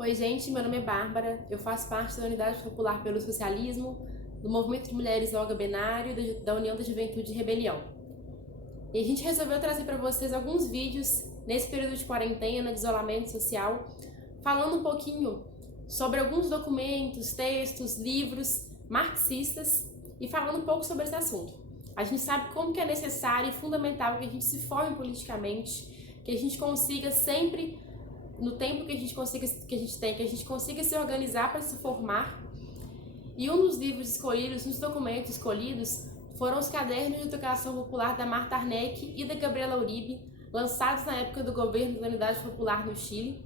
Oi, gente, meu nome é Bárbara, eu faço parte da Unidade Popular pelo Socialismo, do Movimento de Mulheres Olga Benário e da União da Juventude Rebelião. E a gente resolveu trazer para vocês alguns vídeos nesse período de quarentena, de isolamento social, falando um pouquinho sobre alguns documentos, textos, livros marxistas e falando um pouco sobre esse assunto. A gente sabe como que é necessário e fundamental que a gente se forme politicamente, que a gente consiga sempre, no tempo que a gente consiga se organizar para se formar. E um dos livros escolhidos, um dos documentos escolhidos, foram os Cadernos de Educação Popular da Marta Arneck e da Gabriela Uribe, lançados na época do governo da Unidade Popular no Chile.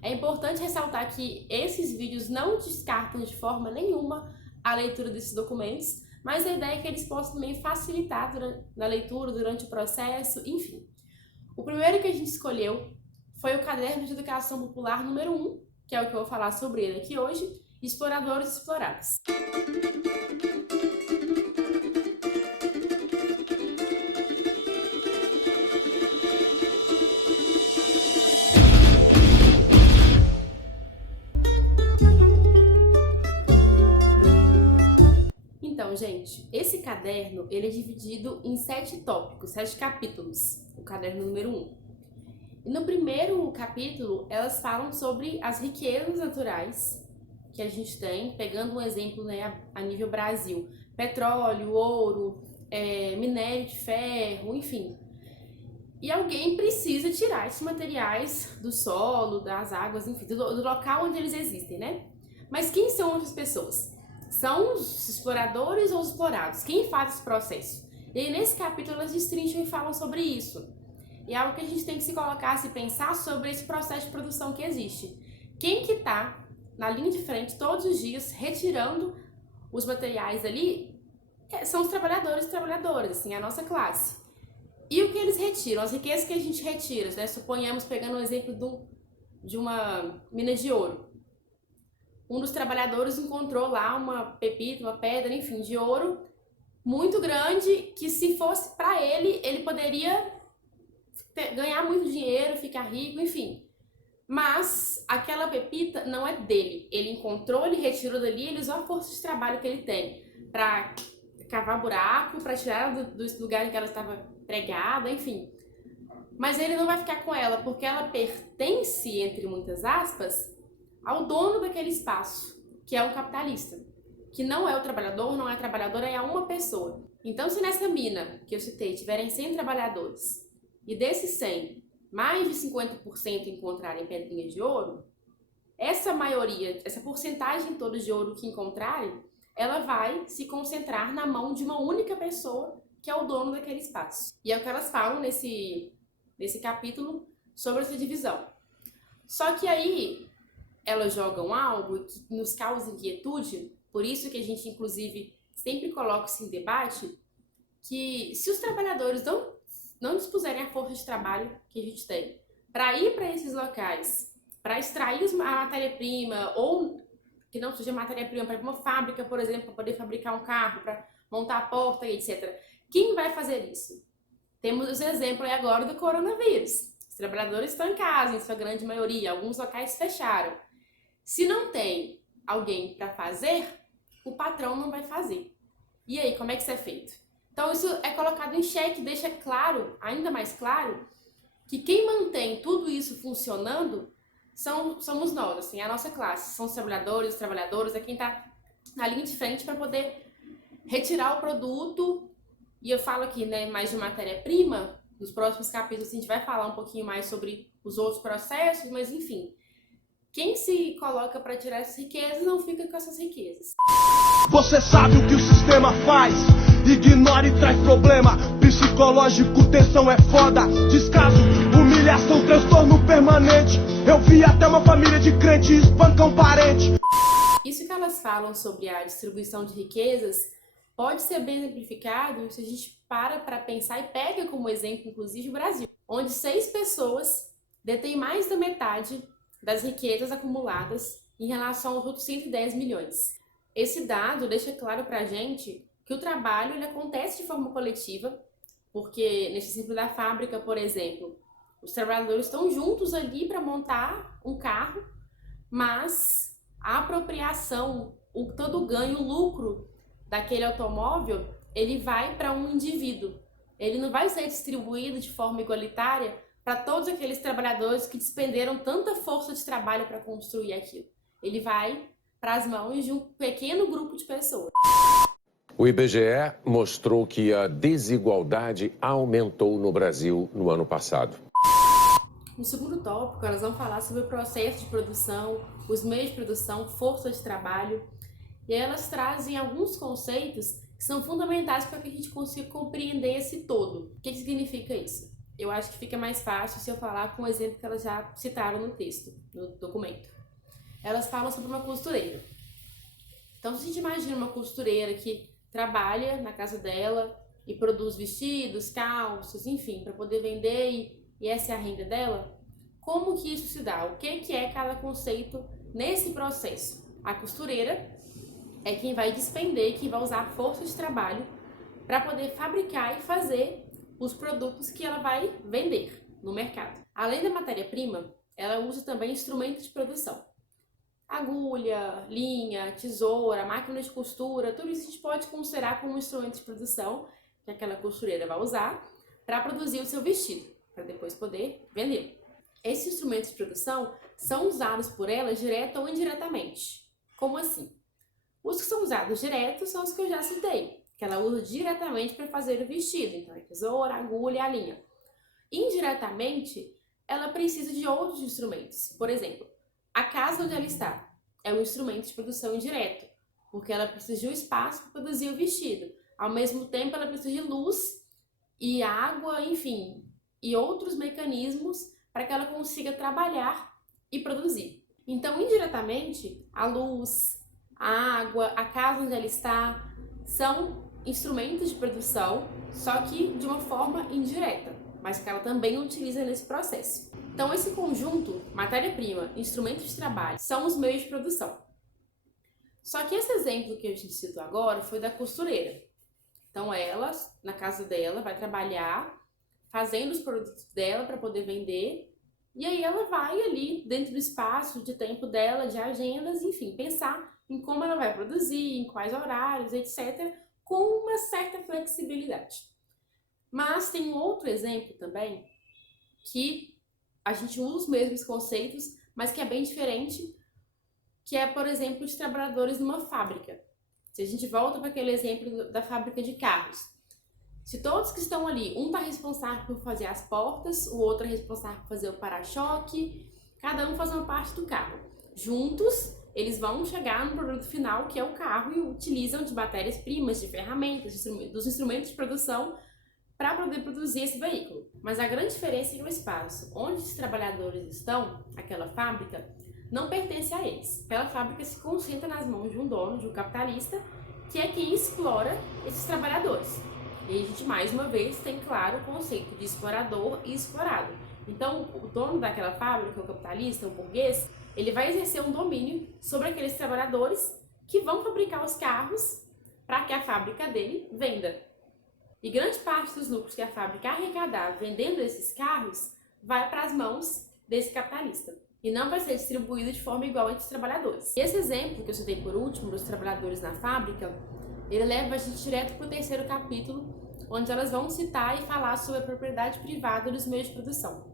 É importante ressaltar que esses vídeos não descartam de forma nenhuma a leitura desses documentos, mas a ideia é que eles possam também facilitar na leitura, durante o processo, enfim. O primeiro que a gente escolheu foi o Caderno de Educação Popular número 1, que é o que eu vou falar sobre ele aqui hoje, Exploradores e Explorados. Então, gente, esse caderno ele é dividido em 7 tópicos, 7 capítulos, o caderno número 1. E no primeiro capítulo, elas falam sobre as riquezas naturais que a gente tem, pegando um exemplo, né, a nível Brasil: petróleo, ouro, minério de ferro, enfim. E alguém precisa tirar esses materiais do solo, das águas, enfim, do local onde eles existem, né? Mas quem são essas pessoas? São os exploradores ou os explorados? Quem faz esse processo? E aí, nesse capítulo, elas destrincham e falam sobre isso. E é algo que a gente tem que se colocar, se pensar sobre esse processo de produção que existe. Quem que está na linha de frente todos os dias retirando os materiais ali são os trabalhadores e trabalhadoras, assim, a nossa classe. E o que eles retiram? As riquezas que a gente retira, né? Suponhamos, pegando um exemplo de uma mina de ouro. Um dos trabalhadores encontrou lá uma pepita, uma pedra, enfim, de ouro muito grande, que se fosse para ele poderia ganhar muito dinheiro, ficar rico, enfim. Mas aquela pepita não é dele. Ele encontrou, ele retirou dali, ele usou a força de trabalho que ele tem para cavar buraco, para tirar do lugar em que ela estava pregada, enfim. Mas ele não vai ficar com ela, porque ela pertence, entre muitas aspas, ao dono daquele espaço, que é um capitalista, que não é o trabalhador, não é a trabalhadora, é uma pessoa. Então, se nessa mina que eu citei tiverem 100 trabalhadores, e desses 100, mais de 50% encontrarem pedrinhas de ouro, essa maioria, essa porcentagem toda de ouro que encontrarem, ela vai se concentrar na mão de uma única pessoa, que é o dono daquele espaço. E é o que elas falam nesse capítulo sobre essa divisão. Só que aí elas jogam algo que nos causa inquietude, por isso que a gente inclusive sempre coloca isso em debate, que se os trabalhadores não dispuserem a força de trabalho que a gente tem para ir para esses locais, para extrair a matéria-prima, ou que não seja matéria-prima, para uma fábrica, por exemplo, para poder fabricar um carro, para montar a porta, etc. Quem vai fazer isso? Temos o exemplo aí agora do coronavírus. Os trabalhadores estão em casa, em sua grande maioria, alguns locais fecharam. Se não tem alguém para fazer, o patrão não vai fazer. E aí, como é que isso é feito? Então isso é colocado em xeque, deixa claro, ainda mais claro, que quem mantém tudo isso funcionando somos nós, assim, a nossa classe. São os trabalhadores, trabalhadoras, é quem está na linha de frente para poder retirar o produto. E eu falo aqui, né, mais de matéria-prima. Nos próximos capítulos a gente vai falar um pouquinho mais sobre os outros processos, mas enfim, quem se coloca para tirar essas riquezas não fica com essas riquezas. Você sabe o que o sistema faz? Ignora e traz problema psicológico, tensão é foda. Descaso, humilhação, transtorno permanente. Eu vi até uma família de crente espancar um parente. Isso que elas falam sobre a distribuição de riquezas pode ser bem exemplificado se a gente para pensar e pega como exemplo, inclusive, o Brasil, onde 6 pessoas detêm mais da metade das riquezas acumuladas em relação aos outros 110 milhões. Esse dado deixa claro pra gente que o trabalho ele acontece de forma coletiva, porque nesse exemplo da fábrica, por exemplo, os trabalhadores estão juntos ali para montar um carro, mas a apropriação, todo o ganho, o lucro daquele automóvel, ele vai para um indivíduo. Ele não vai ser distribuído de forma igualitária para todos aqueles trabalhadores que despenderam tanta força de trabalho para construir aquilo. Ele vai para as mãos de um pequeno grupo de pessoas. O IBGE mostrou que a desigualdade aumentou no Brasil no ano passado. No segundo tópico, elas vão falar sobre o processo de produção, os meios de produção, força de trabalho. E elas trazem alguns conceitos que são fundamentais para que a gente consiga compreender esse todo. O que significa isso? Eu acho que fica mais fácil se eu falar com o exemplo que elas já citaram no texto, no documento. Elas falam sobre uma costureira. Então, se a gente imagina uma costureira que trabalha na casa dela e produz vestidos, calças, enfim, para poder vender e essa é a renda dela, como que isso se dá? O que é cada conceito nesse processo? A costureira é quem vai despender, quem vai usar força de trabalho para poder fabricar e fazer os produtos que ela vai vender no mercado. Além da matéria-prima, ela usa também instrumentos de produção. Agulha, linha, tesoura, máquina de costura, tudo isso a gente pode considerar como um instrumento de produção que aquela costureira vai usar para produzir o seu vestido, para depois poder vender. Esses instrumentos de produção são usados por ela direta ou indiretamente. Como assim? Os que são usados diretos são os que eu já citei, que ela usa diretamente para fazer o vestido, então a tesoura, a agulha e a linha. Indiretamente, ela precisa de outros instrumentos. Por exemplo, a casa onde ela está é um instrumento de produção indireto, porque ela precisa de um espaço para produzir o vestido. Ao mesmo tempo, ela precisa de luz e água, enfim, e outros mecanismos para que ela consiga trabalhar e produzir. Então, indiretamente, a luz, a água, a casa onde ela está, são instrumentos de produção, só que de uma forma indireta, mas que ela também utiliza nesse processo. Então, esse conjunto, matéria-prima, instrumentos de trabalho, são os meios de produção. Só que esse exemplo que a gente citou agora foi da costureira. Então, ela, na casa dela, vai trabalhar fazendo os produtos dela para poder vender, e aí ela vai ali, dentro do espaço de tempo dela, de agendas, enfim, pensar em como ela vai produzir, em quais horários, etc., com uma certa flexibilidade. Mas tem um outro exemplo também, que a gente usa os mesmos conceitos, mas que é bem diferente, que é, por exemplo, de trabalhadores numa fábrica. Se a gente volta para aquele exemplo da fábrica de carros, se todos que estão ali, um está responsável por fazer as portas, o outro é responsável por fazer o para-choque, cada um faz uma parte do carro. Juntos, eles vão chegar no produto final, que é o carro, e utilizam de matérias-primas, de ferramentas, dos instrumentos de produção para poder produzir esse veículo. Mas a grande diferença é que o espaço onde os trabalhadores estão, aquela fábrica, não pertence a eles. Aquela fábrica se concentra nas mãos de um dono, de um capitalista, que é quem explora esses trabalhadores. E a gente, mais uma vez, tem claro o conceito de explorador e explorado. Então, o dono daquela fábrica, o capitalista, o burguês, ele vai exercer um domínio sobre aqueles trabalhadores que vão fabricar os carros para que a fábrica dele venda. E grande parte dos lucros que a fábrica arrecadar vendendo esses carros vai para as mãos desse capitalista. E não vai ser distribuído de forma igual entre os trabalhadores. E esse exemplo que eu citei por último, dos trabalhadores na fábrica, ele leva a gente direto para o terceiro capítulo, onde elas vão citar e falar sobre a propriedade privada dos meios de produção.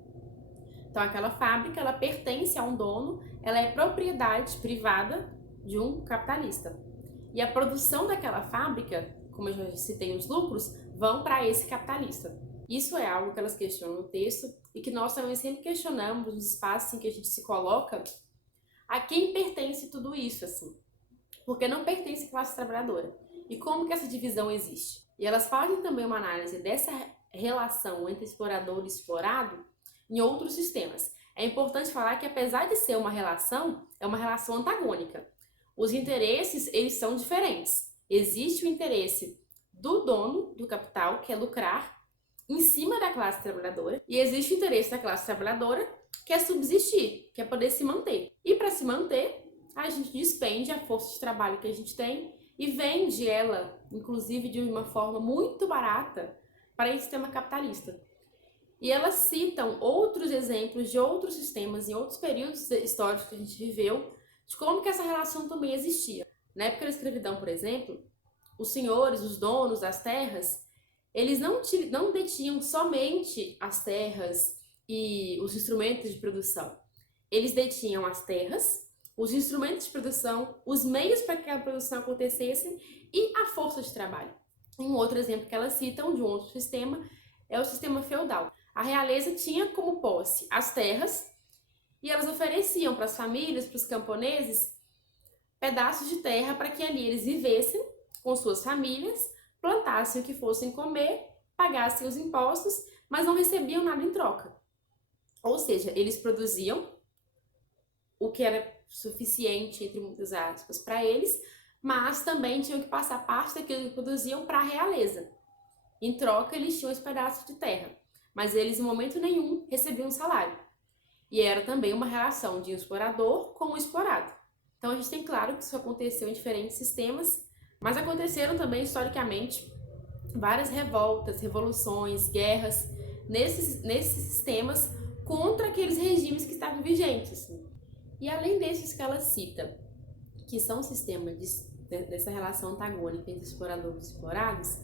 Então, aquela fábrica, ela pertence a um dono, ela é propriedade privada de um capitalista. E a produção daquela fábrica, como eu já citei os lucros, vão para esse capitalista. Isso é algo que elas questionam no texto e que nós também sempre questionamos nos espaços em que a gente se coloca a quem pertence tudo isso, assim. Porque não pertence à classe trabalhadora. E como que essa divisão existe? E elas fazem também uma análise dessa relação entre explorador e explorado em outros sistemas. É importante falar que, apesar de ser uma relação, é uma relação antagônica. Os interesses, eles são diferentes. Existe o interesse do dono do capital, que é lucrar, em cima da classe trabalhadora, e existe o interesse da classe trabalhadora, que é subsistir, que é poder se manter. E para se manter, a gente despende a força de trabalho que a gente tem e vende ela, inclusive de uma forma muito barata, para esse sistema capitalista. E elas citam outros exemplos de outros sistemas em outros períodos históricos que a gente viveu, de como que essa relação também existia. Na época da escravidão, por exemplo, os senhores, os donos das terras, eles não detinham somente as terras e os instrumentos de produção. Eles detinham as terras, os instrumentos de produção, os meios para que a produção acontecesse e a força de trabalho. Um outro exemplo que elas citam de um outro sistema é o sistema feudal. A realeza tinha como posse as terras e elas ofereciam para as famílias, para os camponeses, pedaços de terra para que ali eles vivessem com suas famílias, plantassem o que fossem comer, pagassem os impostos, mas não recebiam nada em troca. Ou seja, eles produziam o que era suficiente, entre muitas aspas, para eles, mas também tinham que passar parte daquilo que produziam para a realeza. Em troca, eles tinham esse pedaço de terra, mas eles, em momento nenhum, recebiam um salário. E era também uma relação de um explorador com o explorado. Então, a gente tem claro que isso aconteceu em diferentes sistemas, mas aconteceram também, historicamente, várias revoltas, revoluções, guerras nesses sistemas contra aqueles regimes que estavam vigentes. E além desses que ela cita, que são sistemas dessa relação antagônica entre exploradores e explorados,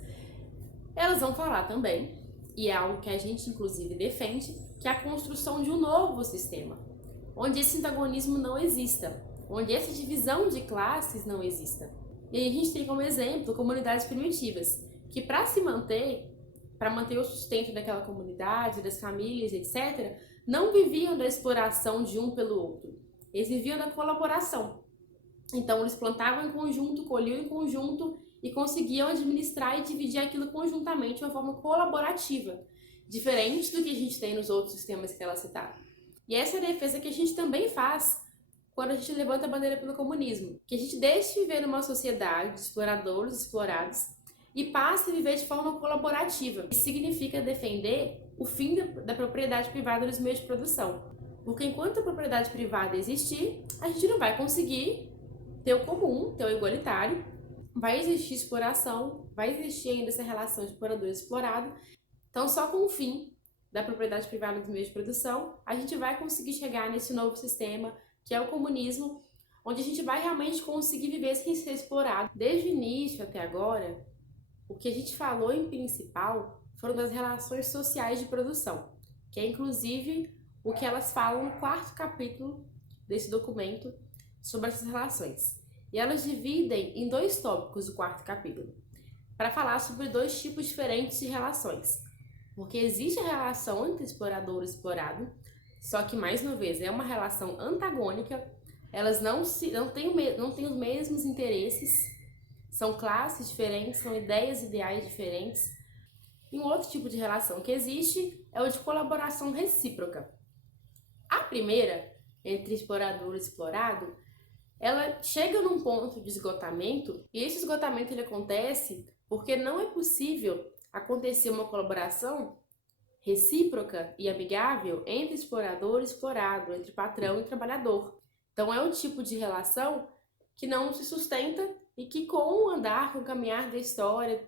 elas vão falar também, e é algo que a gente inclusive defende, que é a construção de um novo sistema, onde esse antagonismo não exista, onde essa divisão de classes não exista. E aí a gente tem como exemplo comunidades primitivas, que para manter o sustento daquela comunidade, das famílias, etc., não viviam da exploração de um pelo outro, eles viviam da colaboração. Então eles plantavam em conjunto, colhiam em conjunto e conseguiam administrar e dividir aquilo conjuntamente de uma forma colaborativa, diferente do que a gente tem nos outros sistemas que ela citava. E essa é a defesa que a gente também faz quando a gente levanta a bandeira pelo comunismo, que a gente deixe de viver numa sociedade de exploradores e explorados e passe a viver de forma colaborativa. Isso significa defender o fim da propriedade privada dos meios de produção, porque enquanto a propriedade privada existir, a gente não vai conseguir ter o comum, ter o igualitário, vai existir exploração, vai existir ainda essa relação de explorador e explorado. Então, só com o fim da propriedade privada dos meios de produção, a gente vai conseguir chegar nesse novo sistema, que é o comunismo, onde a gente vai realmente conseguir viver sem ser explorado. Desde o início até agora, o que a gente falou em principal foram das relações sociais de produção, que é inclusive o que elas falam no 4º capítulo desse documento sobre essas relações. E elas dividem em 2 tópicos o 4º capítulo, para falar sobre 2 tipos diferentes de relações. Porque existe a relação entre explorador e explorado, só que, mais uma vez, é uma relação antagônica, elas não têm os mesmos interesses, são classes diferentes, são ideias ideais diferentes. E um outro tipo de relação que existe é o de colaboração recíproca. A primeira, entre explorador e explorado, ela chega num ponto de esgotamento, e esse esgotamento ele acontece porque não é possível acontecer uma colaboração recíproca e amigável entre explorador e explorado, entre patrão e trabalhador. Então é um tipo de relação que não se sustenta e que com o andar, com o caminhar da história,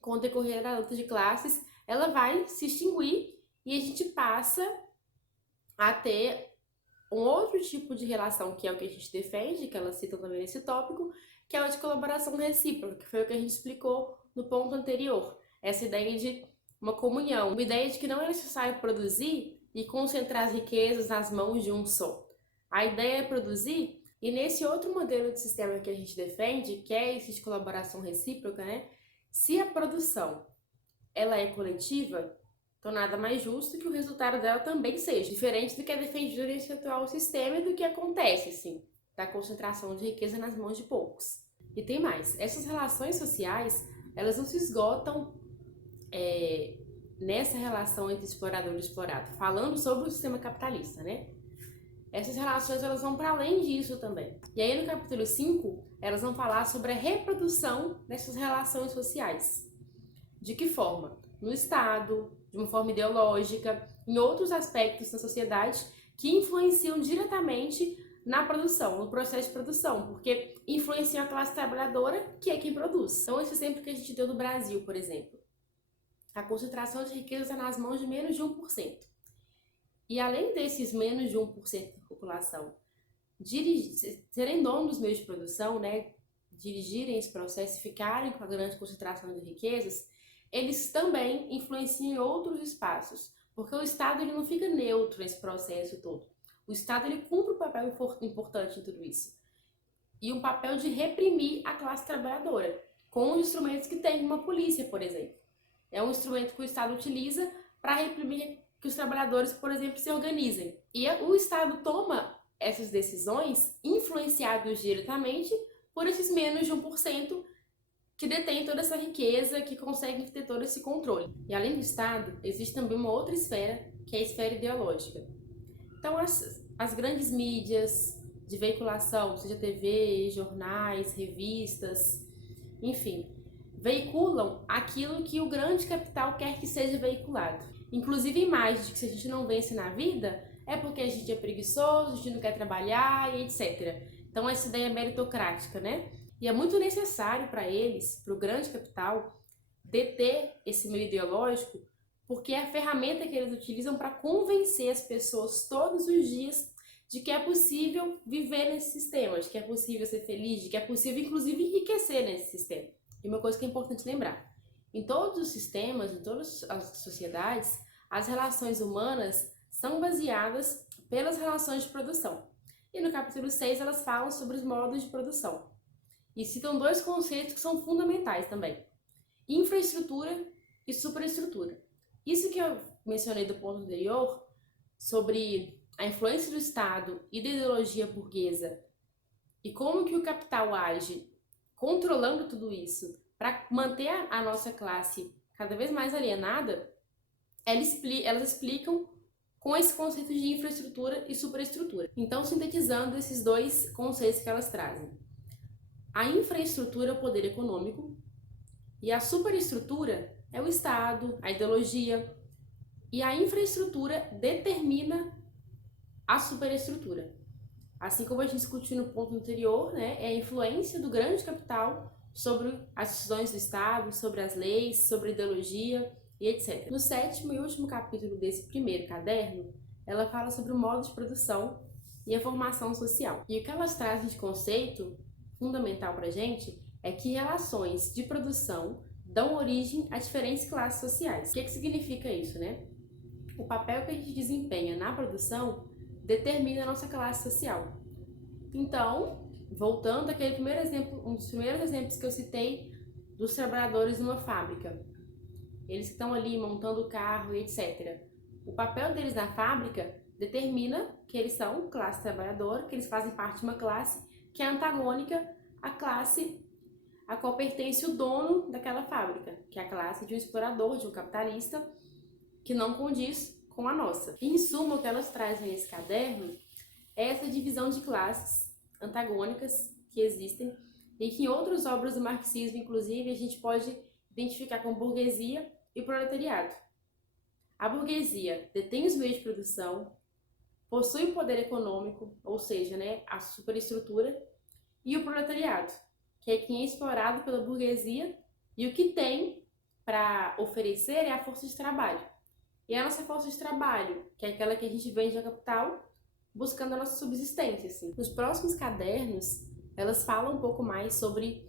com o decorrer da luta de classes, ela vai se extinguir e a gente passa a ter um outro tipo de relação, que é o que a gente defende, que elas citam também nesse tópico, que é o de colaboração recíproca, que foi o que a gente explicou no ponto anterior. Essa ideia de uma comunhão, uma ideia de que não é necessário produzir e concentrar as riquezas nas mãos de um só. A ideia é produzir, e nesse outro modelo de sistema que a gente defende, que é esse de colaboração recíproca, né? Se a produção ela é coletiva, então nada mais justo que o resultado dela também seja diferente do que é defendido nesse atual sistema e do que acontece, assim, da concentração de riqueza nas mãos de poucos. E tem mais, essas relações sociais, elas não se esgotam nessa relação entre explorador e explorado, falando sobre o sistema capitalista, né? Essas relações, elas vão para além disso também. E aí no capítulo 5, elas vão falar sobre a reprodução dessas relações sociais. De que forma? No Estado, de uma forma ideológica, em outros aspectos da sociedade que influenciam diretamente na produção, no processo de produção, porque influenciam a classe trabalhadora, que é quem produz. Então, esse exemplo que a gente deu do Brasil, por exemplo. a concentração de riqueza está nas mãos de menos de 1%. E além desses menos de 1% da população serem donos dos meios de produção, né, dirigirem esse processo e ficarem com a grande concentração de riquezas, eles também influenciam em outros espaços, porque o Estado ele não fica neutro nesse processo todo. O Estado ele cumpre um papel importante em tudo isso. E um papel de reprimir a classe trabalhadora, com os instrumentos que tem, uma polícia, por exemplo. É um instrumento que o Estado utiliza para reprimir que os trabalhadores, por exemplo, se organizem. E o Estado toma essas decisões influenciados diretamente por esses menos de 1% que detêm toda essa riqueza, que conseguem ter todo esse controle. E além do Estado, existe também uma outra esfera, que é a esfera ideológica. Então, as grandes mídias de veiculação, seja TV, jornais, revistas, enfim, veiculam aquilo que o grande capital quer que seja veiculado. Inclusive imagens que se a gente não vence na vida, é porque a gente é preguiçoso, a gente não quer trabalhar e etc. Então essa ideia é meritocrática, né? E é muito necessário para eles, para o grande capital, deter esse meio ideológico, porque é a ferramenta que eles utilizam para convencer as pessoas todos os dias de que é possível viver nesse sistema, de que é possível ser feliz, de que é possível inclusive enriquecer nesse sistema. E uma coisa que é importante lembrar, em todos os sistemas, em todas as sociedades, as relações humanas são baseadas pelas relações de produção. E no capítulo 6 elas falam sobre os modos de produção. E citam dois conceitos que são fundamentais também: infraestrutura e superestrutura. Isso que eu mencionei do ponto anterior, sobre a influência do Estado e da ideologia burguesa, e como que o capital age controlando tudo isso para manter a nossa classe cada vez mais alienada, elas explicam com esse conceito de infraestrutura e superestrutura. Então, sintetizando esses dois conceitos que elas trazem. A infraestrutura é o poder econômico e a superestrutura é o Estado, a ideologia, e a infraestrutura determina a superestrutura. Assim como a gente discutiu no ponto anterior, né, é a influência do grande capital sobre as decisões do Estado, sobre as leis, sobre a ideologia e etc. No sétimo e último capítulo desse primeiro caderno, ela fala sobre o modo de produção e a formação social. E o que elas trazem de conceito fundamental para a gente é que relações de produção dão origem a diferentes classes sociais. O que significa isso, né? O papel que a gente desempenha na produção determina a nossa classe social. Então, voltando àquele primeiro exemplo, um dos primeiros exemplos que eu citei dos trabalhadores numa fábrica. Eles estão ali montando o carro e etc. O papel deles na fábrica determina que eles são classe trabalhadora, que eles fazem parte de uma classe que é antagônica à classe a qual pertence o dono daquela fábrica, que é a classe de um explorador, de um capitalista, que não condiz com a nossa. E, em suma, o que elas trazem nesse caderno é essa divisão de classes antagônicas que existem e que em outras obras do marxismo, inclusive, a gente pode identificar com burguesia e proletariado. A burguesia detém os meios de produção, possui o poder econômico, ou seja, né, a superestrutura, e o proletariado, que é quem é explorado pela burguesia e o que tem para oferecer é a força de trabalho. E a nossa força de trabalho, que é aquela que a gente vende ao capital, buscando a nossa subsistência. Assim. Nos próximos cadernos, elas falam um pouco mais sobre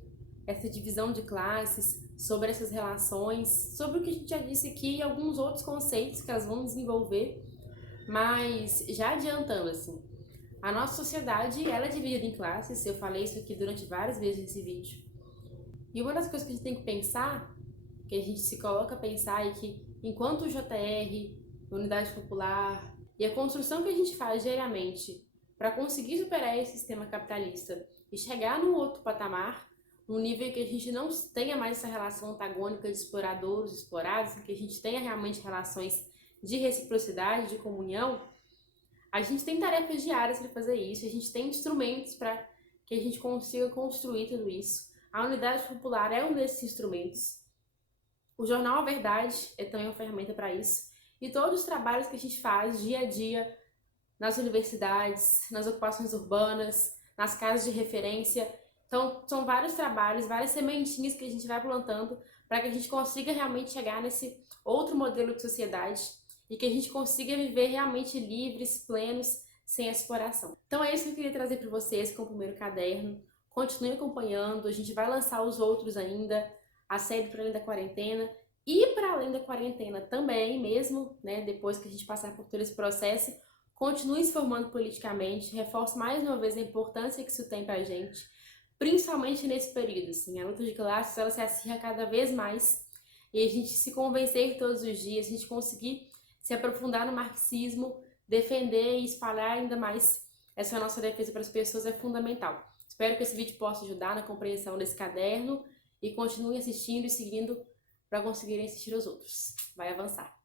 essa divisão de classes, sobre essas relações, sobre o que a gente já disse aqui e alguns outros conceitos que elas vão desenvolver. Mas já adiantando, assim, a nossa sociedade ela é dividida em classes, eu falei isso aqui durante várias vezes nesse vídeo. E uma das coisas que a gente tem que pensar, que a gente se coloca a pensar, é que enquanto o JR, Unidade Popular, e a construção que a gente faz diariamente para conseguir superar esse sistema capitalista e chegar num outro patamar, num nível em que a gente não tenha mais essa relação antagônica de exploradores e explorados, em que a gente tenha realmente relações de reciprocidade, de comunhão, a gente tem tarefas diárias para fazer isso, a gente tem instrumentos para que a gente consiga construir tudo isso. A Unidade Popular é um desses instrumentos. O jornal A Verdade é também uma ferramenta para isso. E todos os trabalhos que a gente faz dia a dia nas universidades, nas ocupações urbanas, nas casas de referência. Então, são vários trabalhos, várias sementinhas que a gente vai plantando para que a gente consiga realmente chegar nesse outro modelo de sociedade e que a gente consiga viver realmente livres, plenos, sem exploração. Então é isso que eu queria trazer para vocês com o primeiro caderno. Continue acompanhando, a gente vai lançar os outros ainda, a série Para Além da Quarentena e Para Além da Quarentena também, mesmo, né, depois que a gente passar por todo esse processo, continue se formando politicamente, reforço mais uma vez a importância que isso tem pra gente, principalmente nesse período, assim, a luta de classes, ela se acirra cada vez mais e a gente se convencer todos os dias, a gente conseguir se aprofundar no marxismo, defender e espalhar ainda mais essa nossa defesa para as pessoas é fundamental. Espero que esse vídeo possa ajudar na compreensão desse caderno e continue assistindo e seguindo para conseguirem assistir os outros. Vai avançar!